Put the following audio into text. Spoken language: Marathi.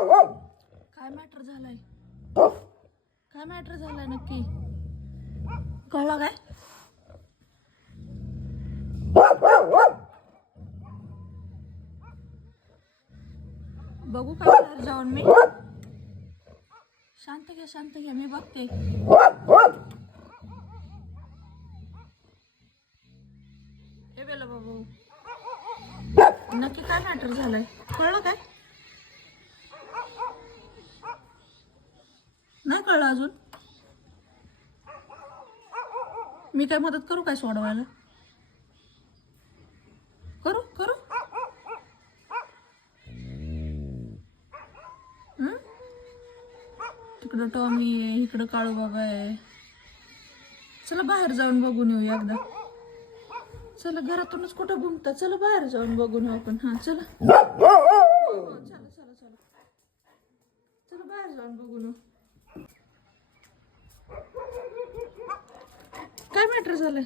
काय मॅटर झालाय? काय मॅटर झालाय नक्की? कळलं काय? बघू काय बाहेर जाऊन मी. शांत घ्या मी बघते. हे बेला बाबू, नक्की काय मॅटर झालाय? कळलं काय? नाही कळलं अजून? मी काय मदत करू काय सोडवायला? करू करू तिकडं टॉमी आहे, इकडं काळू बाबा आहे. चला बाहेर जाऊन बघून येऊ एकदा. चला घरातूनच कुठं घुमता, चला बाहेर जाऊन बघून येऊ आपण. हा चला चला चला चला चला बाहेर जाऊन बघून येऊ. काय मॅटर झालंय?